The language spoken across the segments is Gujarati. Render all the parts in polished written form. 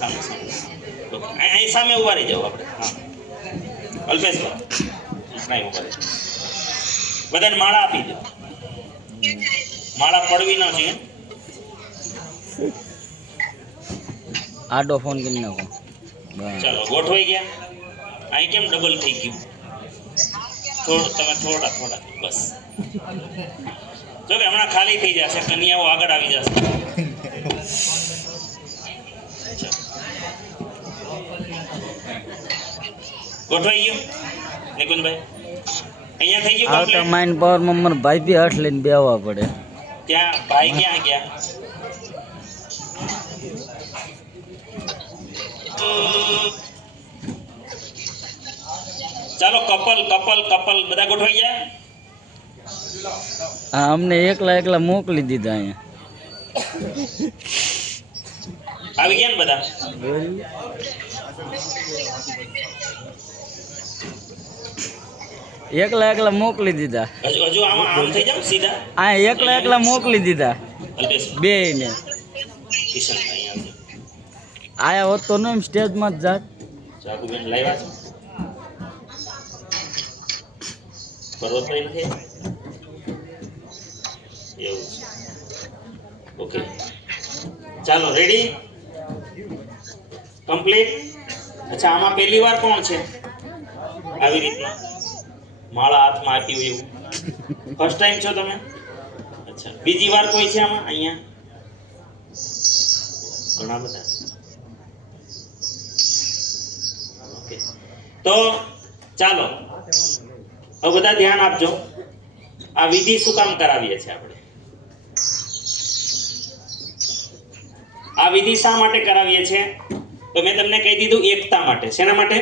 સામે સામે સામે. ઓકે, અહીં સામે ઉભા રહી જાઓ આપણે. હા, અલ્પેશભાઈ નહીં ઉભા રહી. બધાને માળા આપી દો. માળા પડવી ન જોઈએ. આડો ફોન કરી નાખો. ચાલો ગોઠવાઈ ગયા. અહીં કેમ ડબલ થઈ ગયું? તમે થોડા થોડા બસ. જો કે હમણાં ખાલી થઈ જશે, કન્યાઓ આગળ આવી જશે. ગોઠવાઈ ગયું નિકુંજભાઈ? અહીંયા થઈ ગયું આવતા કમ્પ્લીટ. માઇન્ડ પાવર માં મારા ભાઈ બી હઠ લઈને બેવા પડે. ત્યાં ભાઈ ક્યાં ગયા? ચાલો કપલ કપલ કપલ બધા ગોઠવાઈ ગયા. હા, અમને એકલા એકલા મોકલી દીધા અહીંયા. આવી ગયા ને બધા? એકલા એકલા મોકલી દીધા. હજુ હજુ આમ થઈ જાવ સીધા. આ એકલા એકલા મોકલી દીધા અલ્પેશ બે ને. કિશનભાઈ આવજો. આયા હોત તો ને સ્ટેજ માં જ જાત. ચાકુબેન લાવ્યા છો? પર્વતભાઈ નથી? એવું છે. ઓકે, ચાલો રેડી કમ્પ્લીટ. અચ્છા, આમાં પહેલી વાર કોણ છે આવી રીતના માળા હાથમાં આપી હોય એવું? ફર્સ્ટ ટાઈમ છો તમે? અચ્છા, બીજી વાર કોઈ છે આમાં? અહીંયા ઘણા બધા. ઓકે, તો ચાલો હવે બધા ધ્યાન આપજો. આ વિધિ શું કામ કરાવીએ છીએ આપણે? આ વિધિ શા માટે કરાવીએ છીએ? તો મેં તમને કહી દીધું, એકતા માટે. શેના માટે?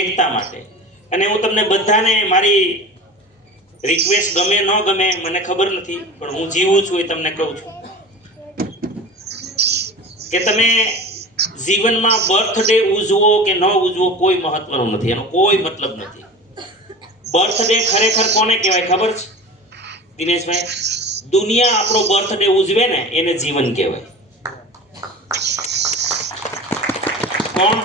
એકતા માટે. અને હું તમને બધાને મારી રિક્વેસ્ટ ગમે ન ગમે મને ખબર નથી, પણ હું જીવું છું એ તમને કહું છું કે તમે જીવનમાં બર્થડે ઉજવો કે ન ઉજવો કોઈ મહત્વનું નથી, એનો કોઈ મતલબ નથી. બર્થડે ખરેખર કોને કહેવાય ખબર છે દિનેશભાઈ? દુનિયા આપણો બર્થડે ઉજવે ને એને જીવન કહેવાય. કોણ?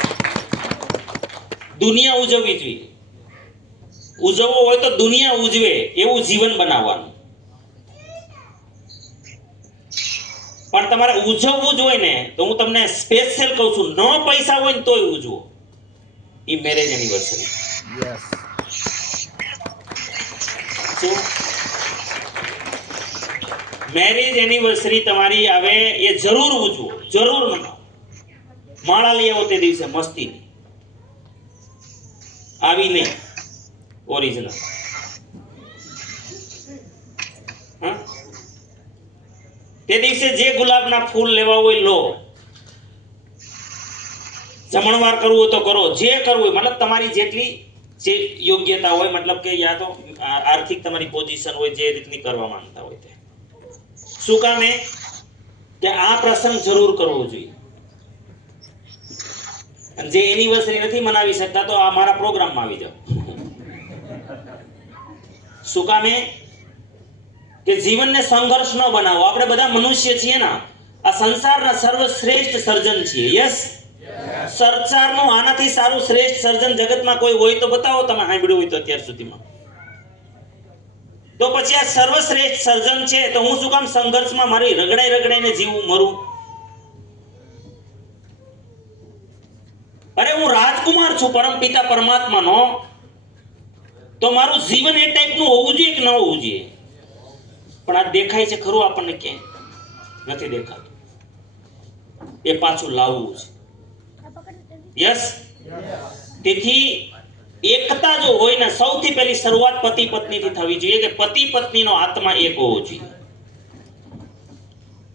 દુનિયા ઉજવવી જોઈએ. ઉજવવો હોય તો દુનિયા ઉજવે એવું જીવન બનાવવાનું. પણ તમારે ઉજવવું જ હોય ને તો હું તમને સ્પેશિયલ કહું છું, ન પૈસા હોય ને તોય ઉજવો. એ marriage anniversary. Yes. Marriage anniversary તમારી આવે એ જરૂર ઉજવો, જરૂર મનાવો. માળા લઈ આવો તે દિવસે મસ્તીની, આવી નહીં ઓરિજિનલ. તે દિવસે જે ગુલાબના ફૂલ લેવા હોય લો, જમણવાર કરવું હોય તો કરો, જે કરવું હોય મતલબ તમારી જેટલી જે યોગ્યતા હોય, મતલબ કે યા તો આર્થિક તમારી પોઝિશન હોય, જે રીતની કરવા માંગતા હોય તે. શું કામ એ કે આ પ્રસંગ જરૂર કરવો જોઈએ. અને જે એનિવર્સરી નથી મનાવી શકતા તો આ મારા પ્રોગ્રામમાં આવી જાઓ. શું કામ એ કે જીવનને સંઘર્ષ ન બનાવો. આપણે બધા મનુષ્ય છીએ ને, આ સંસારના સર્વશ્રેષ્ઠ સર્જન છીએ. યસ, સંસારનું આનાથી સારું શ્રેષ્ઠ સર્જન જગતમાં કોઈ હોય તો બતાવો, તમે સાંભળ્યું હોય તો અત્યાર સુધીમાં. તો પછી આ સર્વશ્રેષ્ઠ સર્જન છે તો હું શું કામ સંઘર્ષમાં મારી રગડાઈ રગડાઈને જીવું, મરું? અરે હું રાજકુમાર છું પરમપિતા પરમાત્માનો, તો મારું જીવન એ ટાઈપનું હોવું જોઈએ કે ન હોવું જોઈએ? પણ આ દેખાય છે ખરું આપણને? ક્યાંય નથી દેખાતું. એ પાછું લાવવું છે. યસ. તેથી એકતા જો હોય ને, સૌથી પહેલી શરૂઆત પતિ પત્નીથી થવી જોઈએ કે પતિ પત્નીનો આત્મા એક હોવો જોઈએ.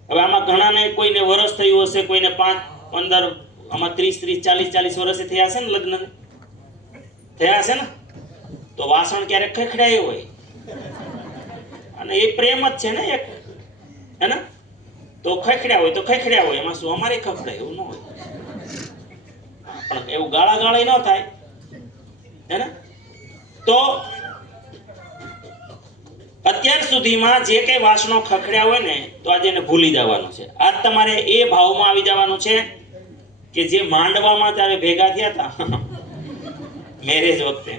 હવે આમાં ઘણાને કોઈને વર્ષ થયું હશે, કોઈને 5, 15, આમાં 30, 40 વર્ષે થયા હશે ને લગ્ન થયા હશે ને, તો વાસણ ક્યારેક ખખડાયું હોય, અને એ પ્રેમ જ છે ને એક, હે ને? તો ખખડ્યા હોય તો ખખડ્યા હોય, એમાં શું અમારે ખખડાય એવું ન હોય. પણ એવું ગાળા ગાળી ન થાય, હે ને? તો અત્યાર સુધીમાં જે કઈ વાસણો ખખડ્યા હોય ને, તો આજે એને ભૂલી જવાનું છે. આજ તમારે એ ભાવમાં આવી જવાનું છે કે જે માંડવામાં ત્યારે ભેગા થયા હતા મેરેજ વખતે,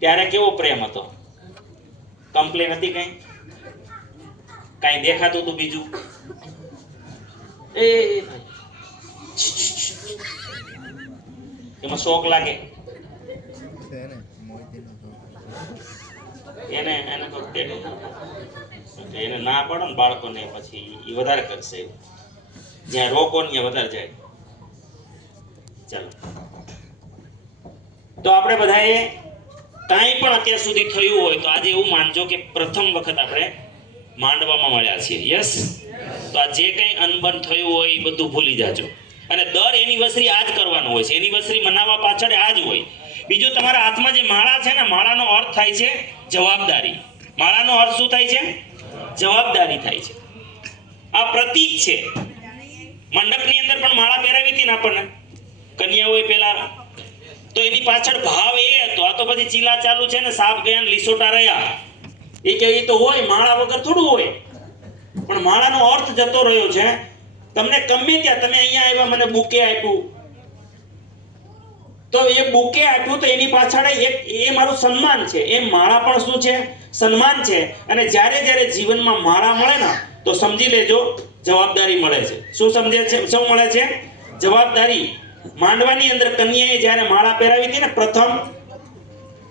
ત્યારે કેવો પ્રેમ હતો? કમ્પ્લેન હતી કઈ? કઈ દેખાતું હતું બીજું? એ એમાં શોખ લાગે એને એને તો એને ના પડે ને બાળકોને, પછી એ વધારે કરશે. જ્યાં રોકો ને ત્યાં વધારે જાય. ચાલો, તો આપણે બધાએ કાંઈ પણ અત્યાર સુધી થયું હોય તો આજે એવું માનજો કે પ્રથમ વખત આપણે માંડવામાં મળ્યા છીએ. યસ? તો આ જે કંઈ અનબન થયું હોય એ બધું ભૂલી જાજો. અને દર એનિવર્સરી આ જ કરવાનો હોય છે. એનિવર્સરી મનાવવા પાછળ આ જ હોય. બીજું, તમારા હાથમાં જે માળા છે ને, માળાનો અર્થ થાય છે જવાબદારી. માળાનો અર્થ શું થાય છે? જવાબદારી થાય છે. આ પ્રતીક છે. મંડપની અંદર પણ માળા પહેરાવી હતી ને આપણને કન્યાઓએ પહેલા, તો એની પાછળ ભાવ એ હતો. આ તો પછી ચીલા ચાલુ છે ને, સાપ ગયા ને લીસોટા રહ્યા, એ કે એ તો હોય, માળા વગર થોડું હોય. પણ માળાનો અર્થ જતો રહ્યો છે. તમને ગમે ત્યાં, તમે અહીંયા આવ્યા, મને બુકે આપ્યું, તો એ બુકે આપ્યું તો એની પાછળ એક એ મારું સન્માન છે. એ માળા પણ શું છે? સન્માન છે. અને જ્યારે જ્યારે જીવનમાં માળા મળે ને, તો સમજી લેજો જવાબદારી મળે છે. શું સમજે છે? શું મળે છે? જવાબદારી. માંડવાની અંદર કન્યાએ જ્યારે માળા પહેરાવી હતી ને પ્રથમ,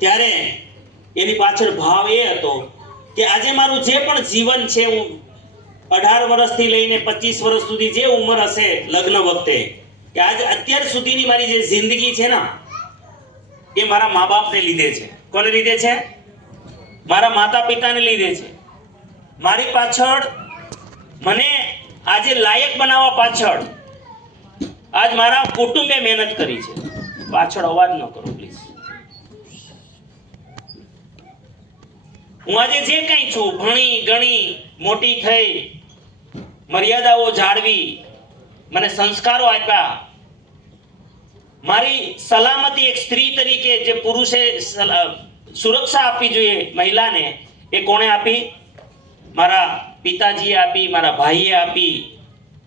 ત્યારે એની પાછળ ભાવ એ હતો કે આજે મારું જે પણ જીવન છે, હું 18 વર્ષથી લઈને 25 વર્ષ સુધી જે ઉંમર હશે લગ્ન વખતે, કે આજે અત્યાર સુધીની મારી જે જિંદગી છે ને, એ મારા મા બાપને લીધે છે. કોને લીધે છે? મારા માતા પિતાને લીધે છે. મારી પાછળ મને આજે લાયક બનાવવા પાછળ આજ મારા કુટુંબે મહેનત કરી છે. પાછળ અવાજ ન કરો પ્લીઝ. હું આજે જે કંઈ છું, ભણી ગણી મોટી થઈ, મર્યાદાઓ જાળવી, મને સંસ્કારો આપ્યા, મારી સલામતી એક સ્ત્રી તરીકે જે પુરુષે સુરક્ષા આપવી જોઈએ મહિલાને, એ કોણે આપી? મારા પિતાજીએ આપી, મારા ભાઈએ આપી,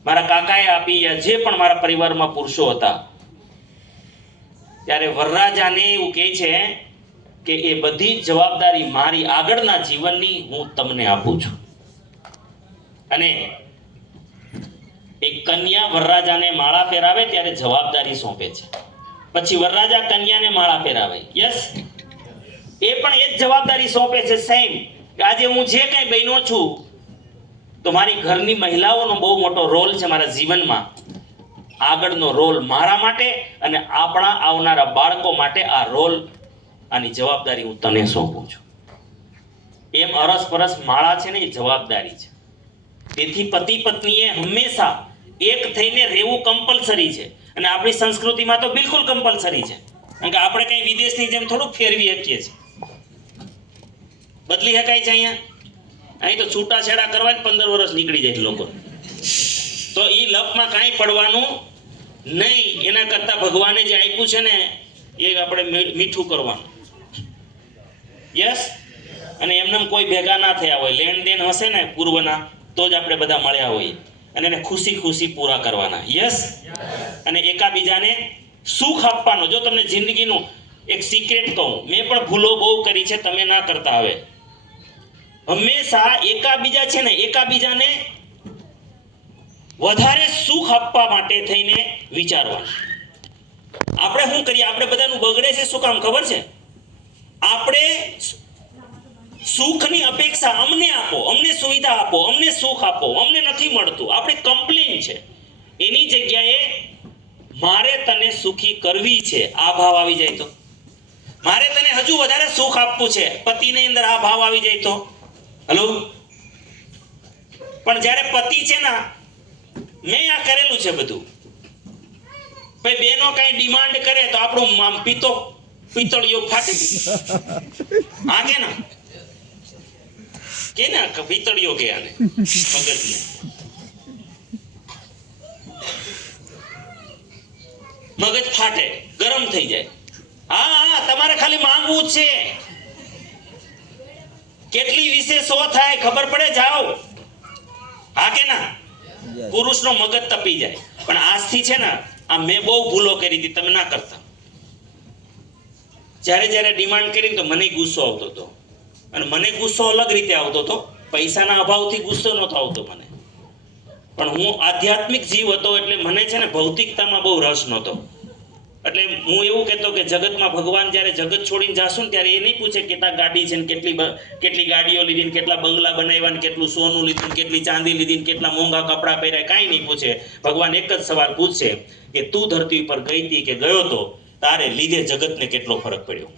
મારા કાકાએ આપી, યા જે પણ મારા પરિવારમાં પુરુષો હતા. ત્યારે વરરાજાને એવું કહે છે કે એ બધી જવાબદારી મારી આગળના જીવનની હું તમને આપું છું. અને એક કન્યા વરરાજાને માળા પહેરાવે ત્યારે જવાબદારી સોંપે છે. પછી વરરાજા કન્યાને માળા પહેરાવે. યસ? એ પણ એ જ જવાબદારી સોંપે છે સેમ. આજે હું જે કંઈ બન્યો છું, તો મારી ઘરની મહિલાઓનો બહુ મોટો રોલ છે મારા જીવનમાં. આગળનો રોલ મારા માટે અને આપણા આવનારા બાળકો માટે આ રોલ, આની જવાબદારી હું તને સોંપું છું. એમ અરસપરસ માળા છે ને, એ જવાબદારી છે. તેથી પતિ પત્નીએ હંમેશા એક થઈને રહેવું કમ્પલસરી છે. અને આપણી સંસ્કૃતિમાં તો બિલકુલ કમ્પલસરી છે. કારણ કે આપણે કંઈ વિદેશની જેમ થોડુંક ફેરવી શકીએ છીએ. બદલી શકાય છે અહીંયા? અહીં તો છૂટાછેડા કરવા જ 15 વર્ષ નીકળી જાય લોકો. તો એ લપમાં કાંઈ પડવાનું નહીં. એના કરતાં ભગવાને જે આપ્યું છે ને, એ આપણે મીઠું કરવાનું. યસ? અને એમને કોઈ ભેગા ના થયા હોય, લેણ દેણ હશે ને પૂર્વના, તો જ આપણે બધા મળ્યા હોઈએ. અને એને ખુશી ખુશી પૂરા કરવાના. યસ? અને એકાબીજાને સુખ આપવાનો. જો તમને જિંદગીનું એક સિક્રેટ કહું, મેં પણ ભૂલો બહુ કરી છે, તમે ના કરતા. હવે હંમેશા એકાબીજા છે ને, એકાબીજાને વધારે સુખ આપવા માટે થઈને વિચારવાનું. આપણે શું કરીએ? આપણે બધાનું બગડે છે. શું કામ ખબર છે? આપણે સુખની અપેક્ષા અમને આપો, અમને સુવિધા આપો, અમને સુખ આપો, અમને નથી મળતું. આપણી કમ્પ્લેન છે. એની જગ્યાએ મારે તને સુખી કરવી છે, આ ભાવ આવી જાય તો. મારે તને હજુ વધારે સુખ આપવું છે, પતિની અંદર આ ભાવ આવી જાય તો. હલો? પણ જ્યારે પતિ છે ને, મેં આ કરેલું છે બધું, ભાઈ બેનો કઈ ડિમાન્ડ કરે તો આપણું પિત્તળિયો ફાટી હા કે ના પિત્તળિયો કે આને પગથિયે મગજ ફાટે, ગરમ થઈ જાય. હા, તમારે ખાલી માંગવું જ છે. કેટલી વિશે 100 થાય ખબર પડે, જાઓ. હા કે ના? પુરુષનો મગજ તપી જાય. પણ આજથી છે ને, આ મેં બહુ ભૂલો કરી હતી, તમે ના કરતા. જ્યારે જ્યારે ડિમાન્ડ કરી તો મને ગુસ્સો આવતો હતો, અને મને ગુસ્સો અલગ રીતે આવતો હતો. પૈસાના અભાવથી ગુસ્સો નહોતો આવતો મને, પણ હું આધ્યાત્મિક જીવ હતો એટલે મને છે ને ભૌતિકતામાં બહુ રસ નહોતો. એટલે હું એવું કહેતો કે જગતમાં ભગવાન જ્યારે જગત છોડીને જાશું ને ત્યારે એ નહીં પૂછે કેટલા ગાડી છે ને કેટલી ગાડીઓ લીધી ને કેટલા બંગલા બનાવ્યા ને કેટલું સોનું લીધું ને કેટલી ચાંદી લીધી ને કેટલા મોંઘા કપડાં પહેર્યા, કાંઈ નહીં પૂછે. ભગવાન એક જ સવાલ પૂછશે કે તું ધરતી ઉપર ગઈ હતી કે ગયો તો, તારે લીધે જગતને કેટલો ફરક પડ્યો.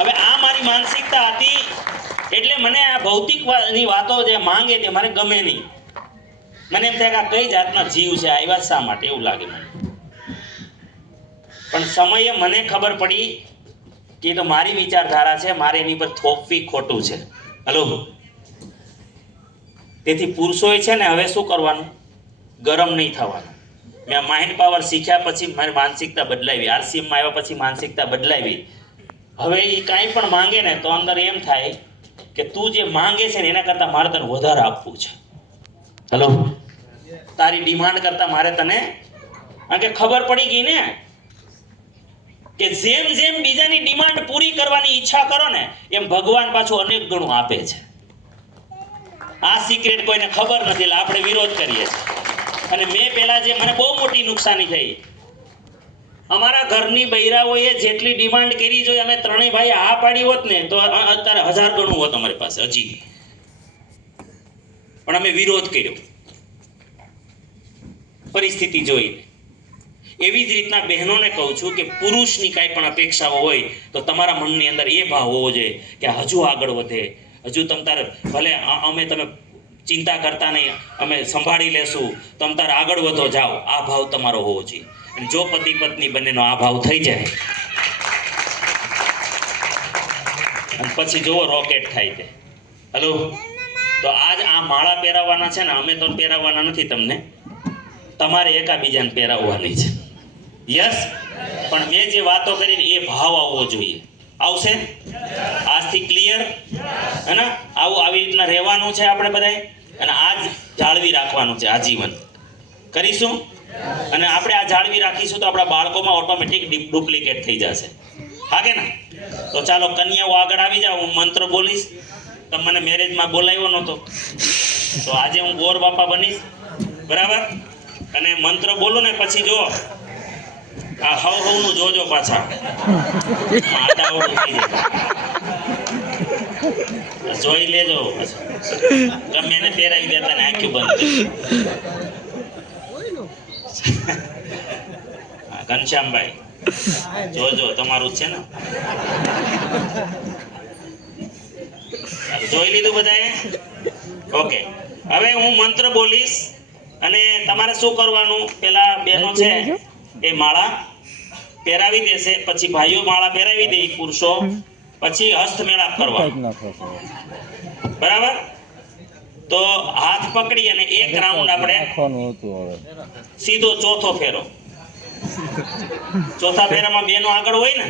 હવે આ મારી માનસિકતા હતી એટલે મને આ ભૌતિકની વાતો જે માંગે તે મારે ગમે નહીં. મને એમ થાય કે આ કઈ જાતના જીવ છે, આવ્યા શા માટે, એવું લાગે મને. પણ સમયે મને ખબર પડી કે એ તો મારી વિચારધારા છે, મારે એની પર થોપવી ખોટું છે. હલો, તેથી પુરુષોએ છે ને હવે શું કરવાનું, ગરમ નહીં થવાનું. મેં માઇન્ડ પાવર શીખ્યા પછી મારી માનસિકતા બદલાવી, આરસીએમમાં આવ્યા પછી માનસિકતા બદલાવી. હવે એ કાંઈ પણ માંગે ને તો અંદર એમ થાય કે તું જે માંગે છે ને એના કરતાં મારે તને વધારે આપવું છે. હલો, તારી ડિમાન્ડ કરતાં મારે તને, કારણ કે ખબર પડી ગઈ ને કે જેમ જેમ બીજાની ડિમાન્ડ પૂરી કરવાની ઈચ્છા કરો ને એમ ભગવાન પાછું અનેક ગણું આપે છે. આ સિક્રેટ કોઈને ખબર નથી એટલે આપણે વિરોધ કરીએ છીએ. અને મેં પહેલા જે મને બહુ મોટી નુકસાની થઈ, અમારા ઘરની બૈરાઓએ જેટલી ડિમાન્ડ કરી જોઈએ અમે ત્રણેય ભાઈ હા પાડી હોત ને તો અત્યારે 1000 ગણું હોત અમારી પાસે હજી, પણ અમે વિરોધ કર્યો પરિસ્થિતિ જોઈને. એવી જ રીતના બહેનોને કહું છું કે પુરુષની કાંઈ પણ અપેક્ષાઓ હોય તો તમારા મનની અંદર એ ભાવ હોવો જોઈએ કે હજુ આગળ વધે, હજુ તમ તારે ભલે અમે તમે ચિંતા કરતા નહીં, અમે સંભાળી લેશું, તમ તારે આગળ વધો, જાઓ, આ ભાવ તમારો હોવો જોઈએ. અને જો પતિ પત્ની બંનેનો આ ભાવ થઈ જાય અને પછી જોવો રોકેટ થાય તે. હલો, તો આજ આ માળા પહેરાવવાના છે ને, અમે તો પહેરાવવાના નથી તમને, તમારે એકાબીજાને પહેરાવવાની છે. યસ, પણ મેં જે વાતો કરીને એ ભાવ આવવો જોઈએ. આવશે? આજથી ક્લિયર હે ને? આવી રીતના રહેવાનું છે આપણે બધાએ, અને આજ જાળવી રાખવાનું છે આજીવન. કરીશું? અને આપણે આ જાળવી રાખીશું તો આપણા બાળકોમાં ઓટોમેટિક ડુપ્લિકેટ થઈ જશે. હા કે ના? તો ચાલો કન્યાઓ આગળ આવી જાઓ, હું મંત્ર બોલીશ. તમે મને મેરેજમાં બોલાવ્યો નહોતો તો આજે હું ગોર બાપા બનીશ, બરાબર? અને મંત્ર બોલો ને પછી જો આ હવનું જોજો પાછા આડાવડું થઈ જાય, જોઈ લેજો. ગમે એને પહેરાવી દેતા ને આંખ્યું બંધ કરી. ઘનશ્યામભાઈ જોજો, તમારું જ છે ને. જોઈ લીધું બધાએ? ઓકે, હવે હું મંત્ર બોલીશ અને તમારે શું કરવાનું, પેલા બહેનો છે એ માળા પહેરાવી દેશે, પછી ભાઈઓ માળા પહેરાવી દે પુરુષો, પછી હસ્તમેળાપ કરવા, બરાબર? તો હાથ પકડી અને એક રાઉન્ડ આપણે સીધો ચોથો ફેરો. ચોથા ફેરામાં બેનો આગળ હોય ને,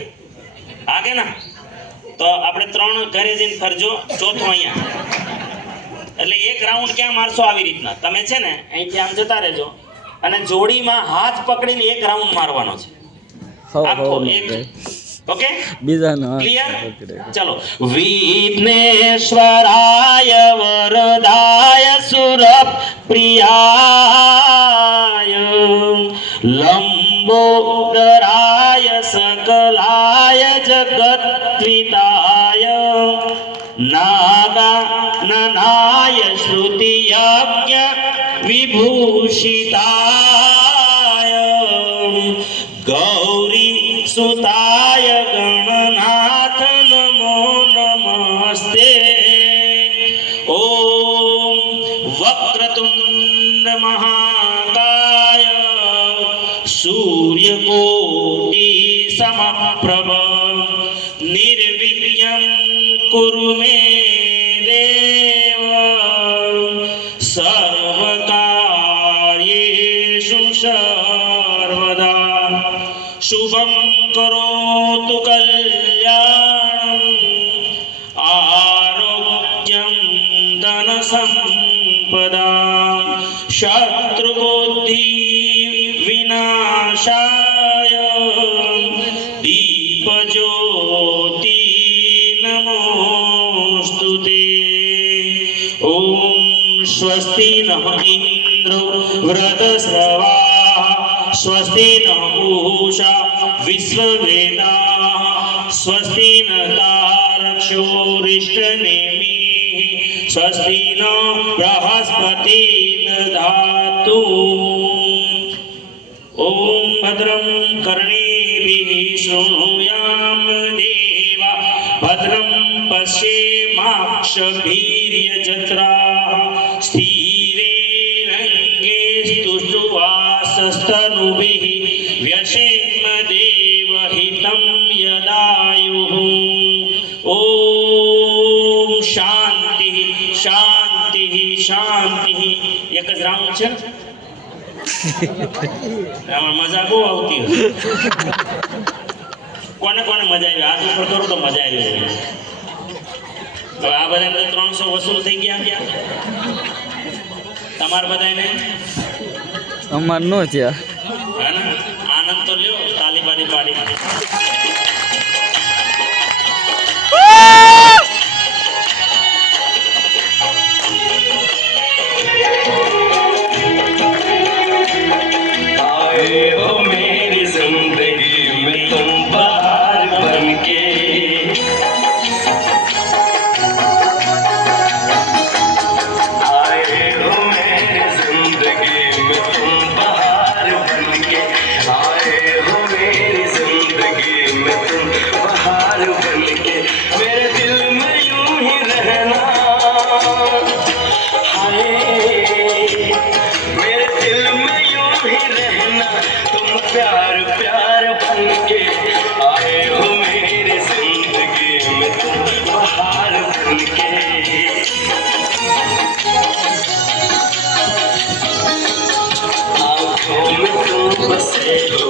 આગે ને, તો આપણે 3 ઘરે જઈને ફરજો, ચોથો અહીંયા. એટલે એક રાઉન્ડ ક્યાં મારશો, આવી રીતના તમે છે ને અહીંથી આમ જતા રહેજો અને જોડીમાં હાથ પકડીને એક રાઉન્ડ મારવાનો છે આખો એક. ઓકે, બીજાનો ક્લિયર? ચલો. વિઘ્નેશ્વરાય વરદાય સુરપ્રિયાય લંબોદરાય સકલાય જગત્વિતાય નાગાનનાય શ્રુતિયજ્ઞ વિભૂષિતાય ગૌરી સુતાય ગણનાથ નમો નમસ્તે. ઓમ વક્રતુંડ મહાકાય સૂર્યકોટિ સમપ્રભ નિર્વિઘ્नं કુરુ મે દેવ સર્વકાર્યેષુ સર્વદા. શુભં કરોતુ કલ્યાણં આરોગ્યં ધન સંપદા શત્રુબુદ્ધિ विनाशाय दीपज्योति नमोस्तुते। ॐ स्वस्ति नः इन्द्रो वृधस्रवाः स्वस्ति नः पूषा विश्ववेदाः स्वस्ति न तारक्षो रिष्टनेमिः स्वस्ति न बृहस्पतिर्दधातु। ॐ भद्रं कर्णेभिः शृणुयाम देवा भद्रं पश्येमाक्षभिर्यजत्राः स्थिरैरङ्गे स्तुष्टुवासस्तनुभिः व्यशेम देवहितं यदायुः। ॐ शान्तिः शान्तिः शान्तिः। एक ज राउंड છે ને આમાં મજા બહુ આવતી હોય. કોને કોને મજા આવી હાથ ઉપર કરો તો મજા આવી જાય. હવે આ બધાને તો 300 વસૂલ થઈ ગયા. તમારે બધાને અમાર નો થયા. હે ને આનંદ તો લ્યો તાલી બારી પાડી. आए हो मेरी जिंदगी में तुम बाहर बनके, आए हो मेरी जिंदगी में तुम बाहर बनके, आए हो मेरी जिंदगी में तुम बाहर बनके, मेरे दिल में यूं ही रहना। हाय मेरे दिल में यूं ही रहना, तुम प्यार प्यार बनके, आए हो मेरी जिंदगी में तुम बाहर बनके। आँखों में तुम बसे हो,